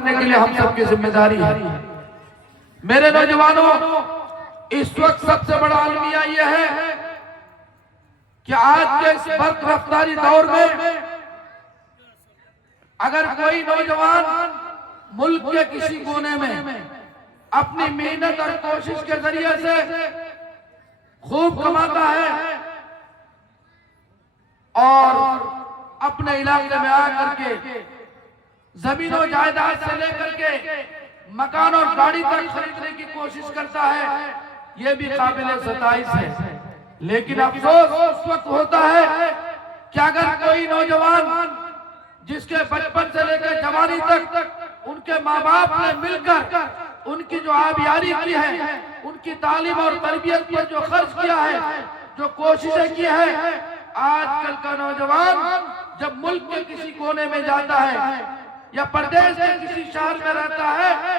کرنے کے لیے ہم سب کی ذمہ داری ہے۔ میرے نوجوانوں، اس وقت سب سے بڑا المیہ یہ ہے کہ آج کے اس برق رفتاری دور میں اگر کوئی نوجوان ملک کے کسی کونے میں اپنی محنت اور کوشش کے ذریعے سے خوب کماتا ہے اور اپنے علاقے میں آ کر کے زمین و جائیداد سے لے کر کے مکان اور گاڑی تک خریدنے کی کوشش کرتا ہے، یہ بھی قابل ستائش ہے۔ لیکن افسوس اس وقت ہوتا ہے کہ اگر کوئی نوجوان جس کے بچپن سے لے کر جوانی تک ان کے ماں باپ نے مل کر ان کی جو آبیاری کی ہے، ان کی تعلیم اور تربیت پر جو خرچ کیا ہے، جو کوششیں کی ہے، آج کل کا نوجوان جب ملک کے کسی کونے میں جاتا ہے یا پردیش کے کسی شہر میں رہتا ہے،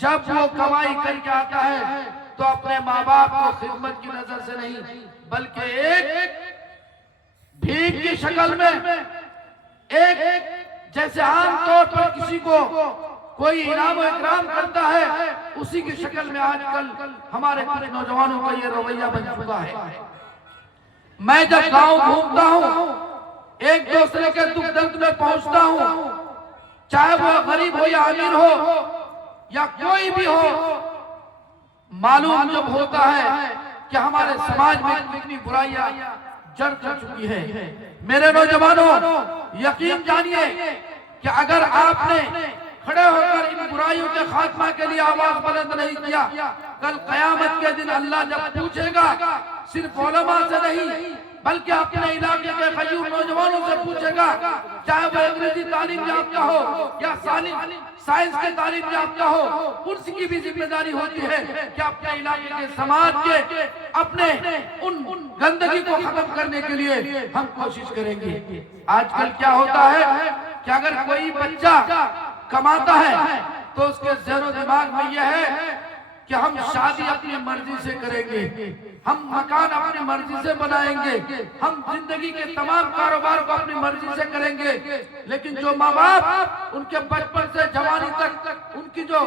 جب وہ کمائی کر کے آتا ہے تو اپنے ماں باپ کو خدمت کی نظر سے نہیں بلکہ ایک بھیک کی شکل میں، ایک جیسے عام طور پر کسی کو کوئی انعام و اکرام کرتا ہے، اسی کی شکل میں آج کل ہمارے کچھ نوجوانوں کا یہ رویہ بن چکا ہے۔ میں جب گاؤں گھومتا ہوں، ایک دوسرے کے دکھ درد میں پہنچتا ہوں، چاہے وہ غریب ہو یا امیر ہو یا کوئی بھی ہو، معلوم جب ہوتا ہے کہ ہمارے سماج میں کتنی برائیاں جڑ کر چکی ہے۔ میرے نوجوانوں، یقین جانیے کہ اگر آپ نے کھڑے ہو کر ان برائیوں کے خاتمہ کے لیے آواز بلند نہیں کیا، کل قیامت کے دن اللہ جب پوچھے گا، صرف علماء سے نہیں بلکہ اپنے علاقے کے غیور نوجوانوں سے پوچھے گا، چاہے وہ انگریزی تعلیم یافتہ ہو یا سائنس کی تعلیم یافتہ ہو، ان کی بھی ذمہ داری ہوتی ہے کہ اپنے علاقے کے سماج کے اپنے ان گندگی کو ختم کرنے کے لیے ہم کوشش کریں گے۔ آج کل کیا ہوتا ہے کہ اگر کوئی بچہ کماتا ہے تو اس کے ذہن و دماغ میں یہ ہے کہ ہم شادی اپنی مرضی سے کریں گے، ہم مکان اپنی مرضی سے بنائیں گے، ہم زندگی کے تمام کاروبار کو اپنی مرضی سے کریں گے۔ لیکن جو ماں باپ ان کے بچپن سے جوانی تک ان کی جو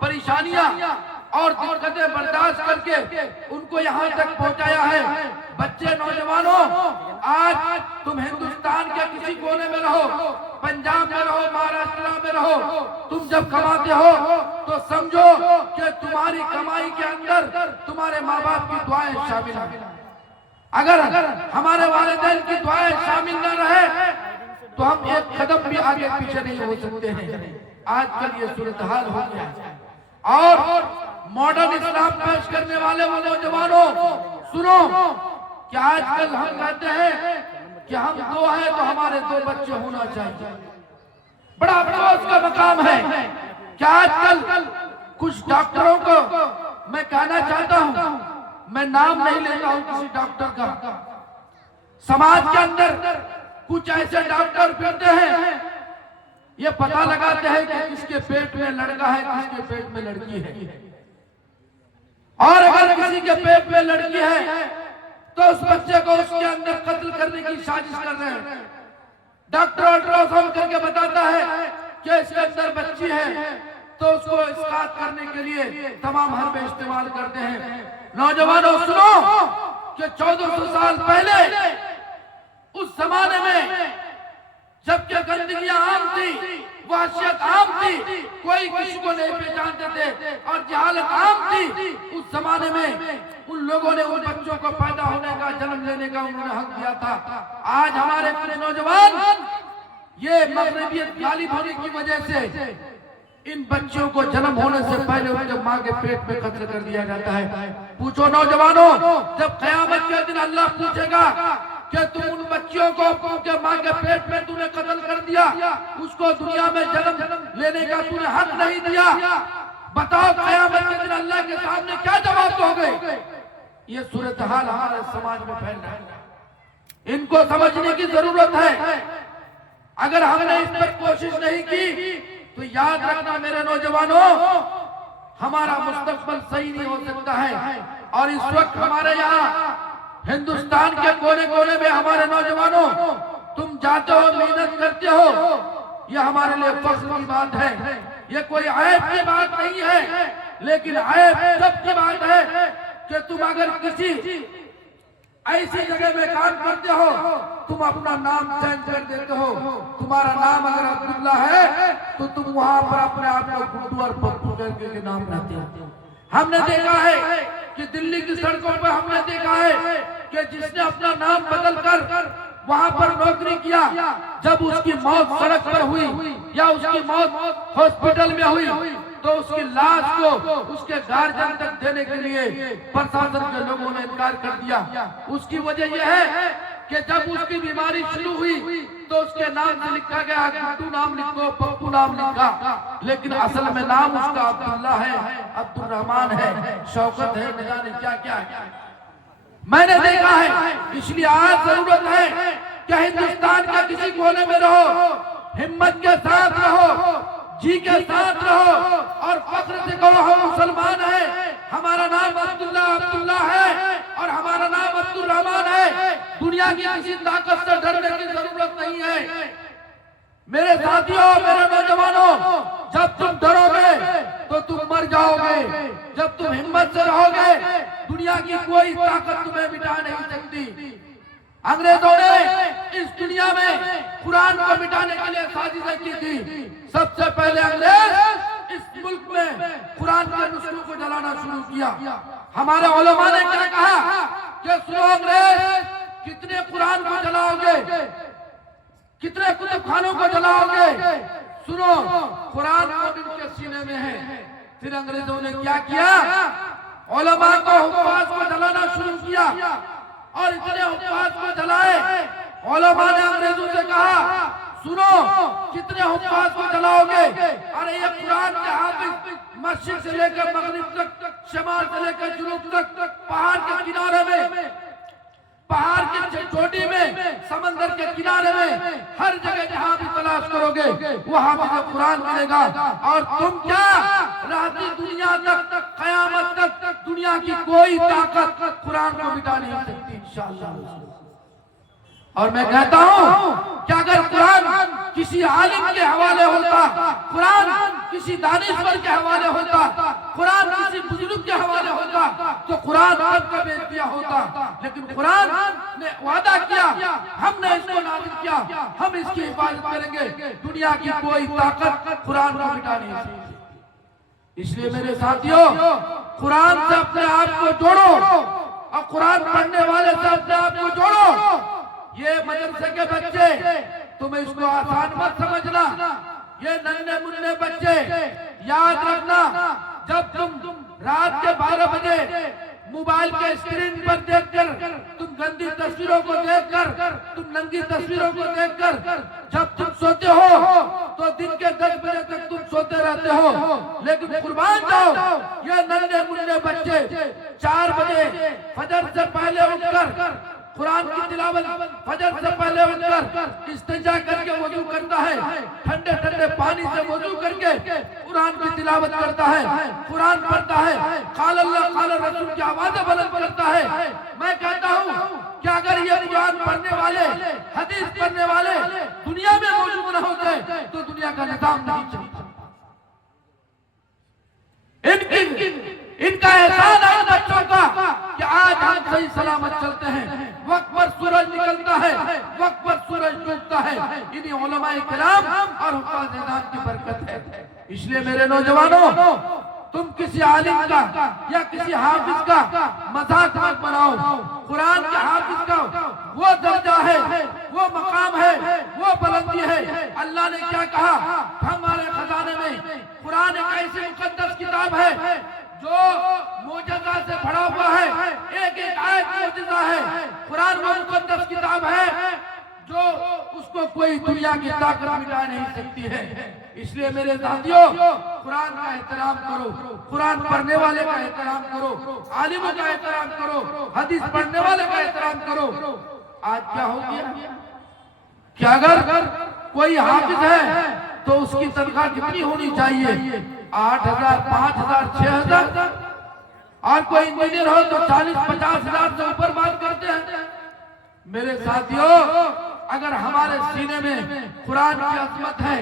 پریشانیاں اور دقتیں برداشت کر کے ان کو یہاں تک پہنچایا ہے، بچے نوجوانوں، آج تم ہندوستان کے کسی کونے میں رہو، پنجاب میں رہو، مہاراشٹر میں رہو، تم جب کماتے ہو تو سمجھو کہ تمہاری کمائی کے اندر تمہارے ماں باپ کی دعائیں شامل ہیں۔ اگر ہمارے والدین کی دعائیں شامل نہ رہے تو ہم ایک قدم بھی آگے پیچھے نہیں ہو سکتے ہیں۔ آج کل یہ صورتحال ہو گیا ہے اور ماڈرن اسلام پیش کرنے والے وہ نوجوانوں، سنو کہ آج کل ہم کہتے ہیں کہ ہم دو ہیں تو ہمارے دو بچے ہونا چاہیے۔ بڑا افسوس کا مقام ہے کہ آج کل کچھ ڈاکٹروں کو میں کہنا چاہتا ہوں، میں نام نہیں لیتا ہوں کسی ڈاکٹر کا، سماج کے اندر کچھ ایسے ڈاکٹر پھرتے ہیں، یہ پتہ لگاتے ہیں کہ کس کے پیٹ میں لڑکا ہے، کس کے پیٹ میں لڑکی ہے، اور اگر کسی کے پیٹ میں لڑکی ہے تو اس بچے کو اس کے اندر قتل کرنے کی سازش کر رہے ہیں۔ ڈاکٹر الٹرا ساؤنڈ کر کے بتاتا ہے کہ اس کے اندر بچی ہے تو اس کو اسقاط کرنے کے لیے تمام حربے استعمال کرتے ہیں۔ نوجوانوں سنو کہ 1400 سال پہلے اس زمانے میں جبکہ گندگیاں عام تھی، وحشیت عام تھی، کوئی کسی کو نہیں پہچانتے تھے اور جہالت عام تھی، اس زمانے میں ان لوگوں نے ان بچوں کو پیدا ہونے کا، جنم لینے کا انہوں نے حق دیا تھا۔ آج ہمارے کچھ نوجوان یہ مغربیت غالب ہونے کی وجہ سے ان بچوں کو جنم ہونے سے پہلے ان کے ماں کے پیٹ میں قتل کر دیا جاتا ہے۔ پوچھو نوجوانوں، جب قیامت کے دن اللہ پوچھے گا کہ تم ان بچیوں کو ان کے ماں کے پیٹ میں تم نے قتل کر دیا، اس کو دنیا میں جنم لینے کا تم نے حق نہیں دیا، بتاؤ قیامت کے دن اللہ کے سامنے کیا جواب دو گے؟ یہ صورتحال ہمارے سماج میں پھیل رہا ہے، ان کو سمجھنے کی ضرورت ہے۔ اگر ہم نے اس پر کوشش نہیں کی تو یاد رکھنا میرے نوجوانوں، ہمارا مستقبل صحیح نہیں ہو سکتا ہے۔ اور اس وقت ہمارے یہاں ہندوستان کے کونے کونے میں ہمارے نوجوانوں، تم جاتے ہو، محنت کرتے ہو، یہ ہمارے لیے فخر کی بات ہے، یہ کوئی عیب کی بات نہیں ہے، لیکن عیب سب کی بات ہے کہ تم اگر کسی ایسی جگہ میں کام کرتے ہو، تم اپنا نام چینج کر دیتے ہو، تمہارا نام اگر عبداللہ ہے تو تم وہاں پر اپنے آپ کو گڈو اور پپو کر کے نام رہتے ہو۔ ہم نے دیکھا ہے کہ دلی کی سڑکوں پر ہم نے دیکھا ہے کہ جس نے اپنا نام بدل کر وہاں پر نوکری کیا، جب اس کی موت سڑک پر ہوئی یا اس کی موت ہاسپٹل میں ہوئی تو اس کی لاش کو اس کے گارجن تک دینے کے لیے پرشاسن کے لوگوں نے انکار کر دیا۔ اس کی وجہ یہ ہے کہ جب اس کی بیماری شروع ہوئی تو اس کے نام سے لکھا گیا گڈو نام لکھو، پپو نام لکھا، لیکن اصل میں نام اس کا عبداللہ ہے، عبد الرحمن ہے، شوکت ہے، نہ جانے کیا کیا ہے۔ میں نے دیکھا ہے، اس لیے آج ضرورت ہے کہ ہندوستان کا کسی کونے میں رہو، ہمت کے ساتھ رہو، جی کے ساتھ رہو اور فخر سے کہو ہم مسلمان ہیں، ہمارا نام عبداللہ ہے اور ہمارا نام عبد الرحمن ہے۔ دنیا کی کسی طاقت سے ڈرنے کی ضرورت نہیں ہے۔ میرے ساتھیوں، میرے نوجوانوں، جب تم ڈرو گے تو تم مر جاؤ گے، جب تم ہمت سے رہو گے دنیا کی کوئی طاقت تمہیں مٹا نہیں سکتی۔ انگریزوں نے اس دنیا میں قرآن کو مٹانے کے لیے سازشیں کی تھی۔ سب سے پہلے انگریز اس ملک میں قرآن کے نسخوں کو جلانا شروع کیا۔ ہمارے علماء نے کیا کہا کہ سنو انگریز، کتنے قرآن کو جلاؤ گے، کتنے کتب خانوں کو جلاؤ گے، سنو قرآن کو ان کے سینے میں ہے۔ پھر انگریزوں نے کیا کیا، علماء کو، حفاظ کو جلانا شروع کیا اور اتنے حفاظ کو جلائے۔ علماء نے انگریزوں سے کہا سنو کتنے حفاظ کو جلاؤ گے، ارے یہ قرآن کے حافظ مشرق سے لے کر مغرب تک، شمال سے لے کر جنوب تک، پہاڑ کے کنارے میں، پہاڑ کی چوٹی میں، سمندر کے کنارے میں، ہر جگہ جہاں بھی تلاش کرو گے وہاں بھی قرآن ملے گا۔ اور تم کیا رہتی دنیا تک، قیامت تک دنیا کی کوئی طاقت قرآن کو مٹا نہیں سکتی انشاءاللہ۔ اور میں کہتا ہوں کہ اگر قرآن کسی عالم کے حوالے ہوتا، قرآن کسی دانشور کے حوالے ہوتا، قرآن کسی بزرگ کے حوالے ہوتا تو قرآن آپ کا بیچ دیا ہوتا، لیکن قرآن نے وعدہ کیا، ہم نے اس کو نازل کیا، ہم اس کی حفاظت کریں گے، دنیا کی کوئی طاقت قرآن کو مٹا نہیں سکتی۔ اس لیے میرے ساتھیوں، قرآن سے اپنے آپ کو جوڑو اور قرآن پڑھنے والے سے اپنے آپ کو جوڑو۔ یہ مدرسے کے بچے، تم اس کو آسان مت سمجھنا، یہ ننھے منھے بچے، یاد رکھنا جب تم رات کے 12 بجے موبائل کے اسکرین پر دیکھ کر، تم گندی تصویروں کو دیکھ کر، تم ننگی تصویروں کو دیکھ کر جب تم سوتے ہو تو دن کے 10 بجے تک تم سوتے رہتے ہو، لیکن قربان جاؤ یہ ننھے منھے بچے 4 بجے فجر سے پہلے اٹھ کر قرآن کی تلاوت، فجر سے پہلے اٹھ کر استنجا کر کے وضو کرتا ہے، ٹھنڈے ٹھنڈے پانی سے وضو کر کے قرآن کی تلاوت کرتا ہے، قرآن پڑھتا ہے، قال اللہ قال رسول کی آوازیں بلند کرتا ہے۔ میں کہتا ہوں کہ اگر یہ قرآن پڑھنے والے، حدیث پڑھنے والے دنیا میں موجود نہ ہوتے تو دنیا کا نظام نہیں چلتا۔ ان کا احسان ہے بچوں کا کہ آج ہم صحیح سلامت چلتے ہیں، وقت پر سورج نکلتا ہے، وقت پر سورج ڈوبتا ہے، انہی علماء کرام اور حفاظ اذان کی برکت ہے۔ اس لیے میرے نوجوانوں، تم کسی عالم کا یا کسی حافظ کا مذاق مت بناؤ۔ قرآن کے حافظ کا وہ درجہ ہے، وہ مقام ہے، وہ بلندی ہے۔ اللہ نے کیا کہا، ہمارے خزانے میں قرآن ایک ایسی مقدس کتاب ہے جو معجزہ سے بھرا ہوا ہے، ایک ایک آیت معجزہ ہے۔ قرآن وہ مقدس کتاب ہے جو اس کو کوئی دنیا کی طاقت مٹا نہیں سکتی ہے۔ اس لیے میرے ساتھیوں، قرآن کا احترام کرو، قرآن پڑھنے والے کا احترام کرو، عالموں کا احترام کرو، حدیث پڑھنے والے کا احترام کرو۔ آج کیا ہو گیا کہ اگر کوئی حافظ ہے تو اس کی تنخواہ کتنی ہونی چاہیے؟ 8,000، 5,000، 6,000، اور کوئی انجینئر ہو تو 40-50 ہزار سے اوپر بات کرتے ہیں۔ میرے ساتھیوں، اگر ہمارے سینے میں قرآن کی عظمت ہے،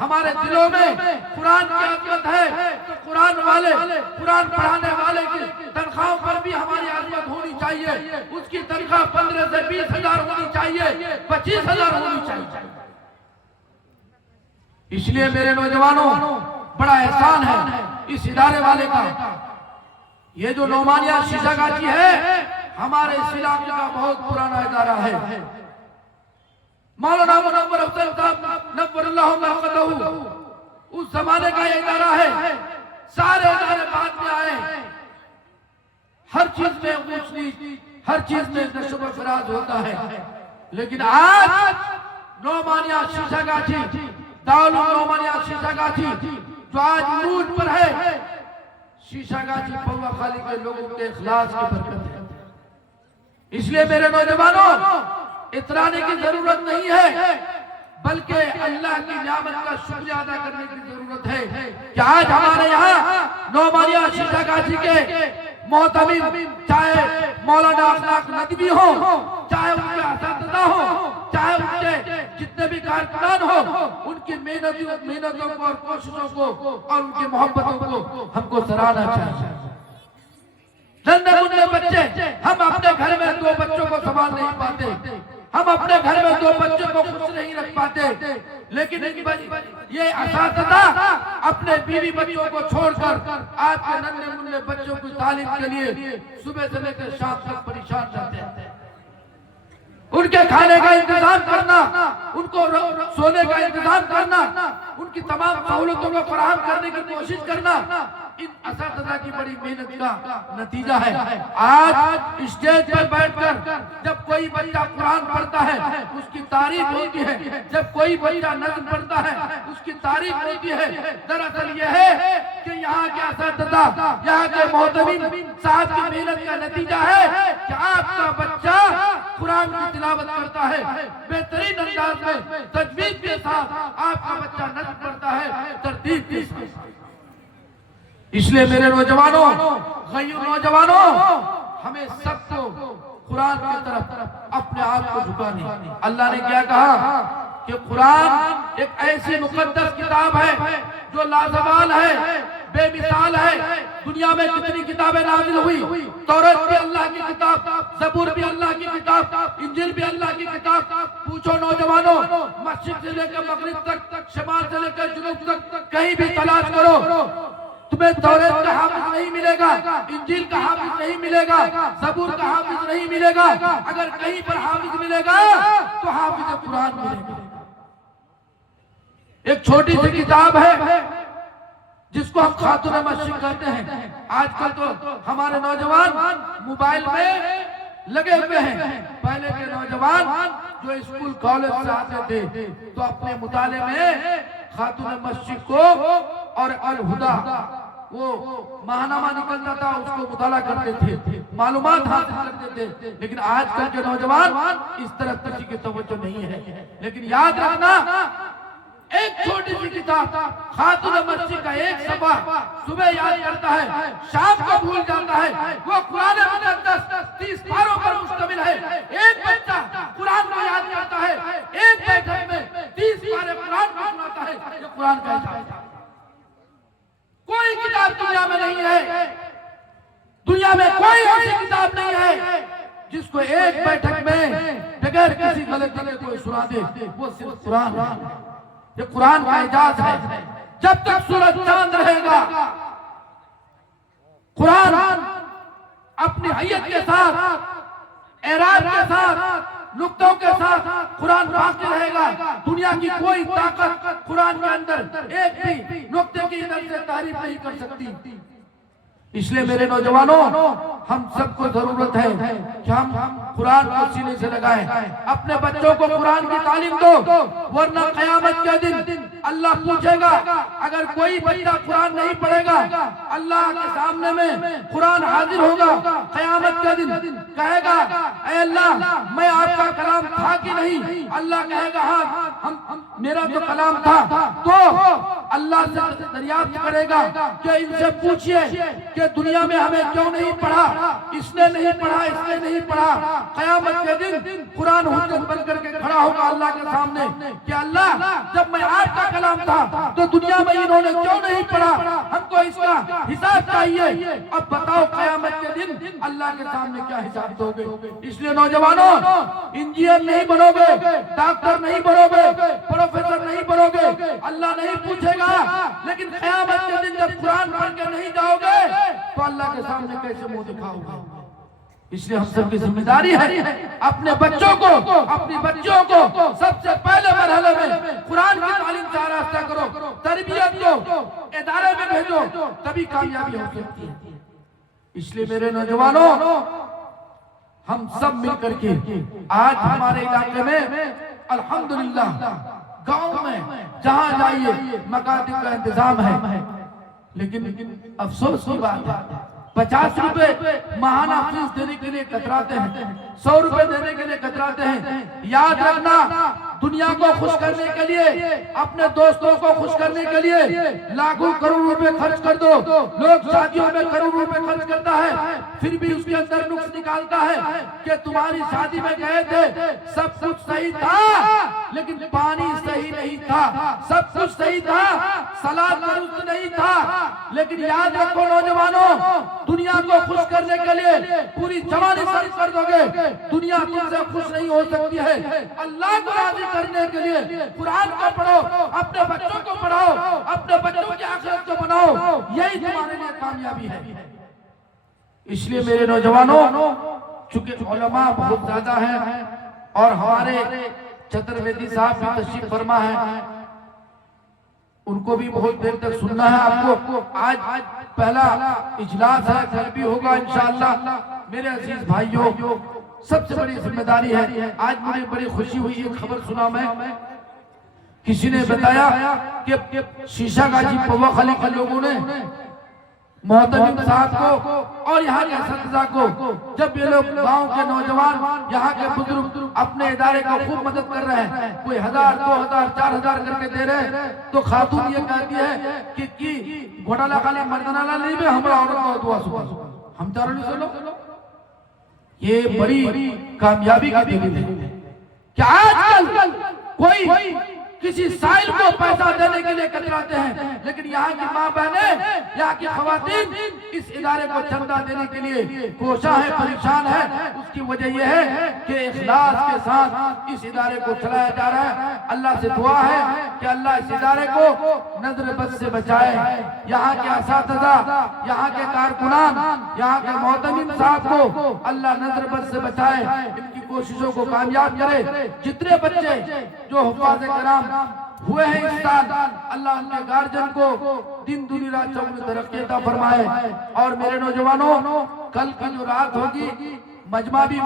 ہمارے دلوں میں قرآن کی عظمت ہے، تو قرآن والے، قرآن پڑھانے والے کی تنخواہوں پر بھی ہماری عظمت ہونی چاہیے۔ اس کی تنخواہ 15 سے 20 ہزار ہونی چاہیے، 25 ہزار ہونی چاہیے۔ اس لیے میرے نوجوانوں، بڑا احسان ہے اس ادارے والے کا۔ یہ جو نعمانیہ شیشہ گاچی ہے، ہمارے اس علاقے کا بہت پرانا ادارہ ہے۔ مولانا منور افضل صاحب نور اللہ مرقدہ اس زمانے کا یہ ادارہ ہے۔ سارے ادارے بعد میں آئے، ہر چیز میں اونچ نیچ، ہر چیز میں نشو و فراز ہوتا ہے، لیکن آج نعمانیہ شیشہ گاچی، دارالعلوم نعمانیہ شیشہ گاچی جو آج عروج پر ہے، شیشہ گاچی پوا خالی کے لوگوں کے اخلاص کی برکت ہے۔ اس لیے میرے نوجوانوں، اترانے کی ضرورت نہیں ہے، بلکہ اللہ کی نعمت کا شکریہ ادا کرنے کی ضرورت ہے کہ آج ہمارے یہاں نعمانیہ شیشہ گاچی کے محتمم، چاہے مولانا اخلاق ندوی ہوں، چاہے ان کے اساتذہ ہوں، چاہے ان کے جتنے بھی کارکنان ہوں، ان کی محنتوں کو اور کوششوں کو اور ان کی محبتوں کو ہم کو سراہنا چاہیے۔ ننھے منھے بچے، ہم اپنے گھر میں 2 بچوں کو سنبھال نہیں پاتے، ہم اپنے گھر میں 2 بچوں کو خوش نہیں رکھ پاتے، لیکن یہ اساتذہ اپنے بیوی بچوں کو چھوڑ کر آپ کے ننھے منھے بچوں کی تعلیم کے لیے صبح سے لے کر شام تک پریشان رہتے ہیں۔ ان کے کھانے کا انتظام کرنا، ان کو سونے کا انتظام کرنا، ان کی تمام سہولتوں کو فراہم کرنے کی کوشش کرنا، ان اساتذہ کی بڑی محنت کا نتیجہ ہے۔ آج اسٹیج پر بیٹھ کر جب کوئی بچہ قرآن پڑھتا ہے اس کی تعریف ہوتی ہے، جب کوئی بچہ نظم پڑھتا ہے اس کی تعریف ہوتی ہے۔ دراصل یہ ہے کہ یہاں کے اساتذہ، یہاں کے محتمم صاحب کی محنت کا نتیجہ ہے کہ آپ کا بچہ قرآن کی تلاوت کرتا ہے، بہترین انداز میں تجوید کے ساتھ آپ کا بچہ نظم پڑھتا ہے، ترتیب کے ساتھ۔ اس لیے میرے نوجوانوں، غیور نوجوانوں، ہمیں سب کو قرآن کی طرف اپنے آپ کو جھکانی۔ اللہ نے کیا کہا کہ قرآن ایک ایسی مقدس کتاب ہے جو لازوال ہے، بے مثال ہے۔ دنیا میں کتنی کتابیں نازل ہوئی، توریت بھی اللہ کی کتاب، زبور بھی اللہ کی کتاب، انجیل بھی اللہ کی کتاب۔ پوچھو نوجوانوں، مشرق سے لے کر مغرب تک، شمال سے لے کر جنوب تک، کہیں بھی تلاش کرو، تمہیں توریت کا حافظ نہیں ملے گا، انجیل کا حافظ نہیں ملے گا، زبور کا حافظ نہیں ملے گا۔ اگر کہیں پر حافظ ملے گا تو حافظ قرآن ملے گا۔ ایک چھوٹی سی کتاب ہے جس کو ہم خاتون مشرق کہتے ہیں۔ آج کل تو ہمارے نوجوان موبائل میں لگے ہوئے ہیں، پہلے کے نوجوان جو اسکول کالج سے آتے تھے تو اپنے مطالعے میں خاتون مشرق کو اور الہدا، وہ ماہنامہ نکلتا تھا، اس کو مطالعہ کرتے تھے، معلومات حاصل کرتے تھے۔ لیکن آج کل کے نوجوان اس طرف کسی کی توجہ نہیں ہے۔ لیکن یاد رکھنا، ایک چھوٹی سی کتاب، خاتون مشرق کا ایک صفحہ صبح یاد کرتا ہے، شام کو بھول جاتا ہے، وہ قرآن مقدس 30 پاروں پر مشتمل ہے۔ ایک بچہ قرآن کو یاد کرتا ہے، ایک بیٹھک میں 30 پارے قرآن کو سناتا ہے۔ یہ قرآن کا اعجاز ہے۔ کوئی کتاب دنیا میں نہیں ہے، دنیا میں کوئی ایسی کتاب نہیں ہے جس کو ایک بیٹھک میں بغیر کسی غلطی کے کوئی سنا دے۔ وہ صرف قرآن ہے۔ یہ قرآن کا اعجاز ہے۔ جب تک سورج چاند رہے گا، قرآن اپنی حیت کے ساتھ، اعراب کے ساتھ، نقطوں کے ساتھ قرآن باقی رہے گا۔ دنیا کی کوئی طاقت قرآن کے اندر ایک بھی نقطے کی ادھر سے تعریف نہیں کر سکتی۔ اس لیے میرے نوجوانوں، ہم سب کو ضرورت ہے کہ ہم قرآن کو سینے سے لگائیں، اپنے بچوں کو قرآن کی تعلیم دو، ورنہ قیامت کے دن اللہ پوچھے گا، اگر کوئی بچہ قرآن نہیں پڑھے گا، اللہ کے سامنے میں قرآن حاضر ہوگا قیامت کے دن، کہے گا اے اللہ میں آپ کا کلام تھا کہ نہیں؟ اللہ کہے گا ہاں میرا تو کلام تھا۔ تو اللہ سے دریافت کرے گا کہ ان سے پوچھئے کہ کہ دنیا میں ہمیں کیوں نہیں پڑھا، اس نے نہیں پڑھا، اس نے نہیں پڑھا، قیامت کے دن قرآن حجت بن کر کے کھڑا ہوگا اللہ کے سامنے کہ اللہ جب میں آپ کا کلام تھا تو دنیا میں انہوں نے کیوں نہیں پڑھا، ہم کو اس کا حساب چاہیے۔ اب بتاؤ قیامت کے دن اللہ کے سامنے کیا حساب دو گے؟ اس لیے نوجوانوں، انجینئر نہیں بنو گے، ڈاکٹر نہیں بنو گے، پروفیسر نہیں بنو گے، اللہ نہیں پوچھے گا، لیکن قیامت کے دن جب قرآن پڑھ کے نہیں جاؤ گے تو اللہ کے سامنے کیسے منہ دکھاؤ گے؟ اس لیے ہم سب کی ذمہ داری ہے اپنے بچوں کو، اپنی بچیوں کو سب سے پہلے مرحلے میں قرآن کی تعلیم سے آراستہ کرو، تربیت دو، ادارے میں بھیجو، تبھی کامیابی ہو سکتی ہے۔ اس لیے میرے نوجوانوں، ہم سب مل کر کے آج ہمارے علاقے میں الحمدللہ گاؤں میں جہاں جائیے مکاتب کا انتظام ہے، لیکن افسوس کی بات ہے 50 روپے ماہانہ فیس دینے کے لیے کتراتے ہیں، 100 روپے دینے کے لیے کتراتے ہیں۔ یاد رکھنا، دنیا کو خوش کرنے کے لیے، اپنے دوستوں کو خوش کرنے کے لیے لاکھوں کروڑ روپے خرچ کر دو، لوگ شادیوں میں کروڑ روپے خرچ کرتا ہے، پھر بھی اس کے اندر نقص نکالتا ہے کہ تمہاری شادی میں گئے تھے، سب کچھ صحیح تھا لیکن پانی صحیح نہیں تھا، سب کچھ صحیح تھا، سلاد درست نہیں تھا۔ لیکن یاد رکھو نوجوانوں، دنیا کو خوش کرنے کے لیے پوری جوانی صرف کر دو گے، دنیا تم سے خوش نہیں ہو سکتی ہے۔ اللہ کو راضی کرنے کے لیے قرآن کو پڑھو، اپنے بچوں کو پڑھاؤ، اپنے بچوں کی آخرت کو بناؤ، یہی تمہارے لیے کامیابی ہے۔ اس لیے میرے نوجوانوں، چونکہ علماء بہت زیادہ ہیں اور ہمارے چترویدی صاحب بھی تشریف فرما ہے، ان کو بھی بہت دیر تک سننا ہے آپ کو۔ آج پہلا اجلاس ہے، کل بھی ہوگا انشاءاللہ۔ میرے عزیز بھائیوں، سب سے بڑی ذمہ داری ہے، آج مجھے بڑی خوشی ہوئی، ایک خبر سنا میں، کسی نے بتایا کہ شیشہ گاجی پوا خلی کے لوگوں نے محتمم صاحب کو اور یہاں کے اساتذہ کو، جب یہ لوگ گاؤں کے نوجوان، یہاں کے بزرگ اپنے ادارے کو خوب مدد کر رہے ہیں، کوئی 1000 2000 4000 کر کے دے رہے ہیں، تو خاتون یہ کہتی ہے کہ کی گھوڑالا خالی مردنالا نہیں بھی ہمارا عورت کو دعا سکھا، ہم چاروں نہیں سنو۔ یہ بڑی کامیابی کی دلیل ہے کہ آج کل کوئی کسی سائل کو پیسہ دینے کے لیے کتراتے ہیں، لیکن یہاں کی ماں بہنیں، یہاں کی خواتین اس ادارے کو چندہ دینے کے لیے کوشاں ہے، پریشان ہے۔ اس کی وجہ یہ ہے کہ اخلاص کے ساتھ اس ادارے کو چلایا جا رہا ہے۔ اللہ سے دعا ہے کہ اللہ اس ادارے کو نظر بد سے بچائے، یہاں کے اساتذہ، یہاں کے کارکنان، یہاں کے محتمم صاحب کو اللہ نظر بد سے بچائے، ان کی کوششوں کو کامیاب کرے۔ جتنے بچے جو حفاظ کرام ہوئے ہیں اس سال، اللہ ان کے گارجن کو دن دنی رات چوگنی ترقی عطا فرمائے۔ اور میرے نوجوانوں، کل کی جو رات ہوگی مجمع بھی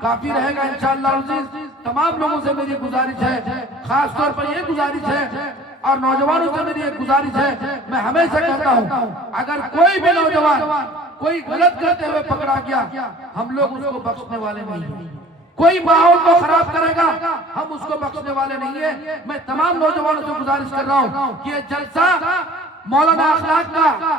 کافی رہے گا انشاءاللہ عزیز۔ تمام لوگوں سے میری گزارش ہے، خاص طور پر یہ گزارش ہے اور نوجوانوں سے میری ایک گزارش ہے، میں ہمیشہ کہتا ہوں اگر کوئی بھی نوجوان کوئی غلط کرتے ہوئے پکڑا گیا، ہم لوگ اس کو بخشنے والے نہیں ہیں۔ کوئی ماحول کو خراب کرے گا، ہم اس کو بخشنے والے نہیں ہیں۔ میں تمام نوجوانوں سے گزارش کر رہا ہوں کہ یہ جلسہ مولانا اخلاق کا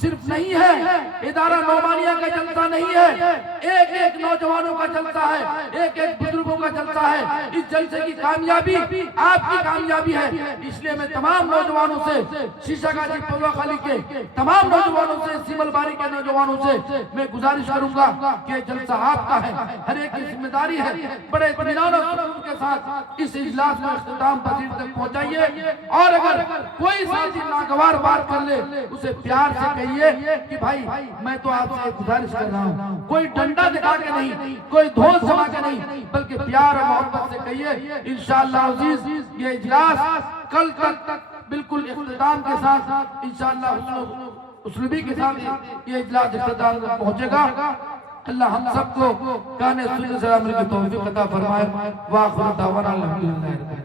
صرف نہیں ہے، ادارہ نعمانیہ کا جلسہ نہیں ہے، ایک ایک نوجوانوں کا جلسہ ہے، ایک ایک بزرگوں کا جلسہ ہے۔ اس جلسے کی کامیابی آپ کی کامیابی ہے۔ اس لیے میں تمام نوجوانوں سے، شیشہ گاجی پوا خالی کے تمام نوجوانوں سے، سیمل باری کے نوجوانوں سے میں گزارش کروں گا کہ یہ جلسہ آپ کا ہے، ہر ایک کی ذمہ داری ہے۔ بڑے اطمینان اور سکون کے ساتھ اس اجلاس میں اختتام پذیر تک پہنچائیے، اور اگر کوئی ساتھی ناگوار بات کر لے اسے پیار سے کہیے کہ بھائی میں تو آپ سے گزارش کر رہا ہوں، کوئی ڈنڈا دکھا کے نہیں، کوئی دھوس جما کے نہیں، بلکہ پیار اور محبت سے کہیے۔ انشاءاللہ عزیز یہ اجلاس کل تک بالکل اختتام کے ساتھ انشاءاللہ اسلوبی کے ساتھ یہ اجلاس اختتام تک پہنچے گا۔ اللہ ہم سب کو کہنے سننے سے عمل کی توفیق عطا فرمائے۔ وآخر دعوانا الحمدللہ۔